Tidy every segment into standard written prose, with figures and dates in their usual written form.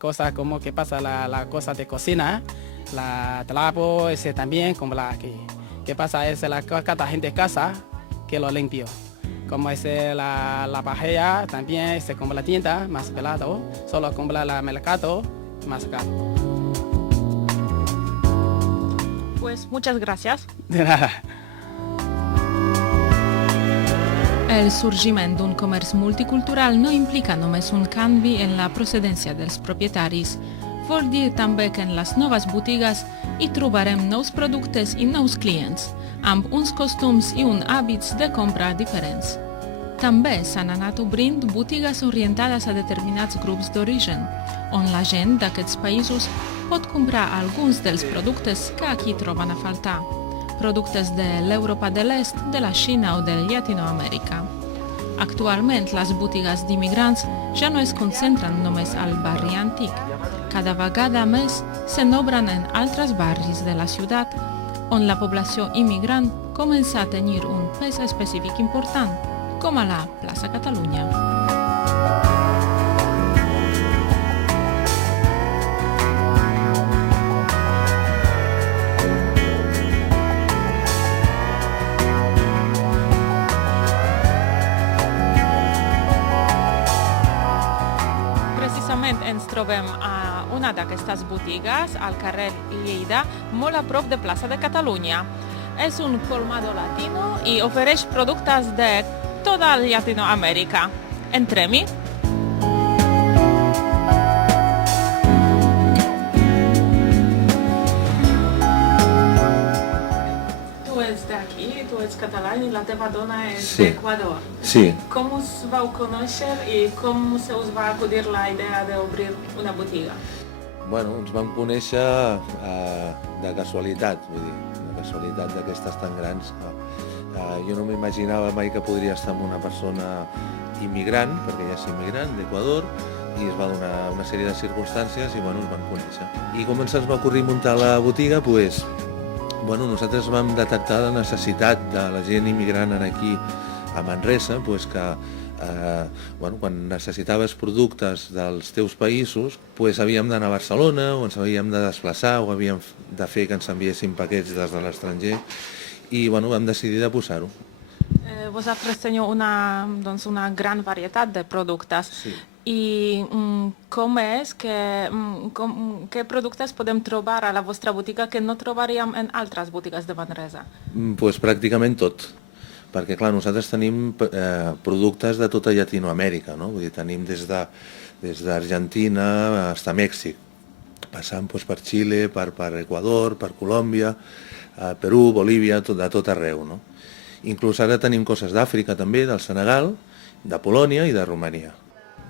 Cosas como que pasa la cosa de cocina, la trapo, ese también, como que pasa es la cada gente casa que lo limpio. Como es la pajilla, también es como la tienda, más pelado, solo compra la mercado, más caro. Pues muchas gracias. De nada. El sorgiment d'un comerç multicultural no implica només un canvi en la procedència dels propietaris. Vol dir també que en les noves botigues hi trobarem nous productes i nous clients, amb uns costums i uns hàbits de compra diferents. També s'han anat obrint botigues orientades a determinats grups d'origen, on la gent d'aquests països pot comprar alguns dels productes que aquí troben a faltar. Productes de l'Europa de l'Est, de la Xina o de Llatinoamèrica. Actualment, les botigues d'immigrants ja no es concentren només al barri antic. Cada vegada més se n'obren en altres barris de la ciutat, on la població immigrant comença a tenir un pes específic important, com a la plaça Catalunya. Ens trobem a una d'aquestes botigues, al carrer Lleida, molt a prop de plaça de Catalunya. És un colmado latino i ofereix productes de tota Llatinoamèrica. Entrem-hi. Tu ets d'aquí, tu ets català i la teva dona és d'Equador. Sí. Com us vau conèixer i com se us va acudir la idea d'obrir una botiga? Bueno, ens vam conèixer de casualitat, vull dir, de casualitat d'aquestes tan grans. Jo no m'imaginava mai que podria estar amb una persona immigrant, perquè ja és immigrant, d'Equador, i es va donar una sèrie de circumstàncies i bueno, ens vam conèixer. I com ens va ocorrir muntar la botiga, doncs, bueno, nosaltres vam detectar la necessitat de la gent immigrant aquí a Manresa, doncs que bueno, quan necessitaves productes dels teus països, doncs havíem d'anar a Barcelona o ens havíem de desplaçar o havíem de fer que ens enviessin paquets des de l'estranger i bueno, vam decidir de posar-ho. Vosaltres teniu una gran varietat de productes. Sí. I com és què productes podem trobar a la vostra botiga que no trobaríem en altres botigues de Manresa? Doncs pràcticament tot, perquè clar, nosaltres tenim productes de tota Llatinoamèrica, no? Vull dir, tenim des d'Argentina fins a Mèxic, passant per Xile, per Equador, per Colòmbia, Perú, Bolívia, de tot arreu, no? Inclús ara tenim coses d'Àfrica també, del Senegal, de Polònia i de Romania.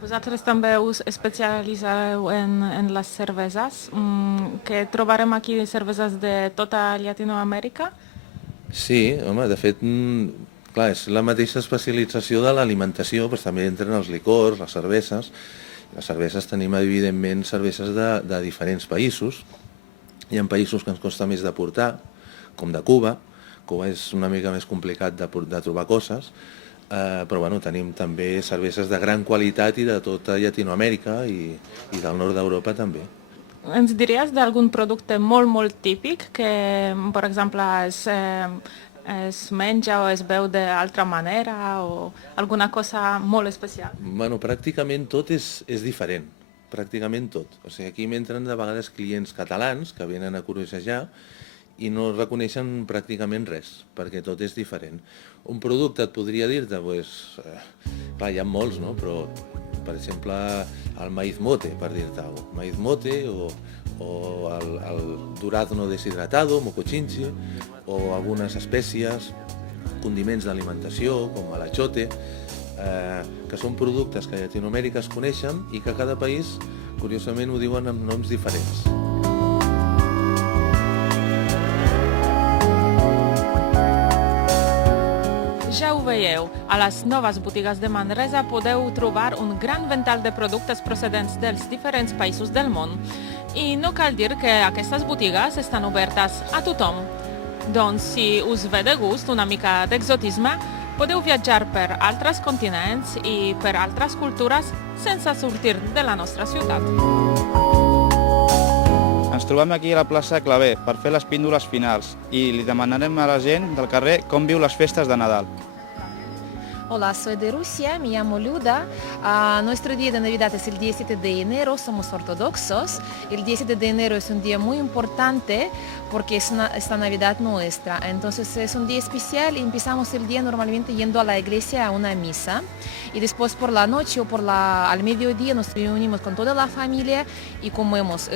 Vosaltres també us especialitzeu en les cerveses, que trobarem aquí cerveses de tota Llatinoamèrica? Sí, home, de fet, clar, és la mateixa especialització de l'alimentació, però també entren els licors, les cerveses. Les cerveses tenim, evidentment, cerveses de diferents països. Hi ha països que ens costa més de portar, com de Cuba. Cuba és una mica més complicat de trobar coses, però bueno, tenim també cerveses de gran qualitat i de tota Llatinoamèrica i del nord d'Europa també. Ens diries d'algun producte molt, molt típic que, per exemple, es menja o es veu d'altra manera o alguna cosa molt especial? Bueno, pràcticament tot és diferent, pràcticament tot. O sigui, aquí m'entren de vegades clients catalans que venen a curiosejar i no reconeixen pràcticament res, perquè tot és diferent. Un producte et podria dir-te, doncs, clar, hi ha molts, no? Però, per exemple, el maíz mote, per dir-te alguna cosa. Maíz mote o el durazno deshidratado, mocochinchi, o algunes espècies, condiments d'alimentació, com el achote, que són productes que a Llatinoamèrica es coneixen i que a cada país, curiosament, ho diuen amb noms diferents. Ja ho veieu, a les noves botigues de Manresa podeu trobar un gran ventall de productes procedents dels diferents països del món. I no cal dir que aquestes botigues estan obertes a tothom. Doncs si us ve de gust una mica d'exotisme, podeu viatjar per altres continents i per altres cultures sense sortir de la nostra ciutat. trobem aquí a la plaça Clavé per fer les píndoles finals i li demanarem a la gent del carrer com viu les festes de Nadal. Hola, soy de Rusia, me llamo Luda. Nuestro día de Navidad es el 17 de enero, somos ortodoxos. El 17 de enero es un día muy importante porque es esta Navidad nuestra. Entonces es un día especial y empezamos el día normalmente yendo a la iglesia a una misa. Y después por la noche o al mediodía nos reunimos con toda la familia y comemos.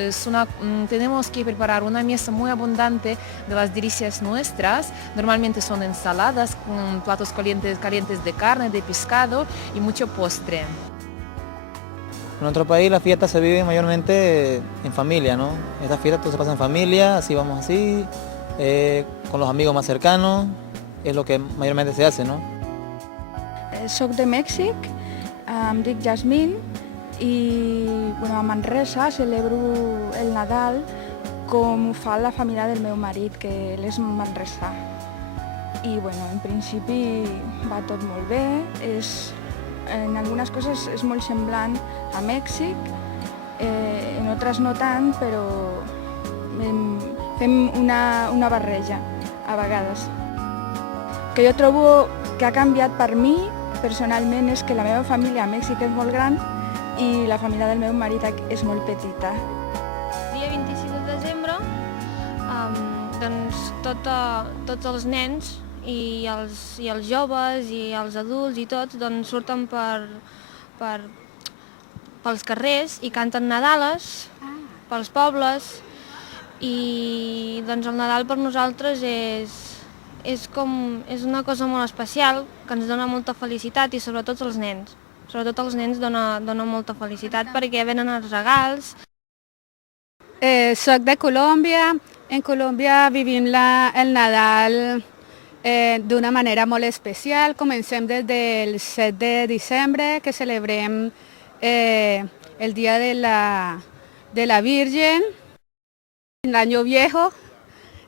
Tenemos que preparar una mesa muy abundante de las delicias nuestras. Normalmente son ensaladas con platos calientes de carne, de pescado y mucho postre. En nuestro país las fiestas se viven mayormente en familia, ¿no? Estas fiestas todo se pasa en familia, así vamos así, con los amigos más cercanos, es lo que mayormente se hace, ¿no? Soc de Mèxic, em dic Jasmine i a Manresa celebro el Nadal com ho fa la família del meu marit, que ell és manresà. I en principi va tot molt bé, en algunes coses és molt semblant a Mèxic, en altres no tant, però fem una barreja a vegades. Que jo trobo que ha canviat per mi, personalment, és que la meva família a Mèxic és molt gran i la família del meu marit és molt petita. Dia 26 de desembre, tots els nens i els joves i els adults i tots surten pels carrers i canten Nadales pels pobles i el Nadal per nosaltres és una cosa molt especial que ens dona molta felicitat i sobretot als nens. Sobretot als nens dona molta felicitat perquè venen els regals. Soc de Colòmbia. En Colòmbia vivim el Nadal d'una manera molt especial. Comencem des del 7 de desembre, que celebrem el Dia de la Virgen, l'Año Viejo,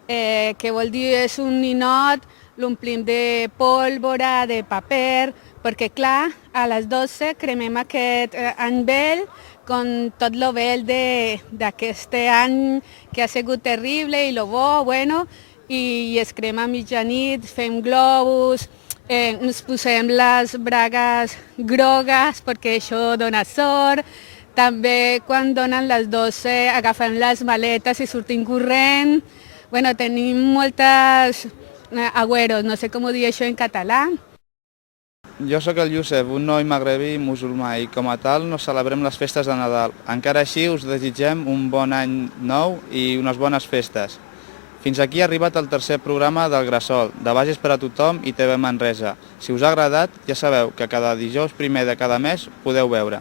que vol dir és un ninot, l'omplim de pólvora, de paper, perquè clar, a les 12 cremem aquest any vell, con tot lo vell d'aquest any que ha sigut terrible i lo bo, bueno, i es crema a mitjanit, fem globus, ens posem les bragues grogues perquè això dona sort. També quan donen les 12 agafem les maletes i sortim corrent. Bueno, tenim moltes agüeros, no sé com ho dir això en català. Jo sóc el Youssef, un noi magrebí musulmà i com a tal no celebrem les festes de Nadal. Encara així us desitgem un bon any nou i unes bones festes. Fins aquí ha arribat el tercer programa del Gresol, de Bages per a tothom i TV Manresa. Si us ha agradat, ja sabeu que cada dijous primer de cada mes podeu veure.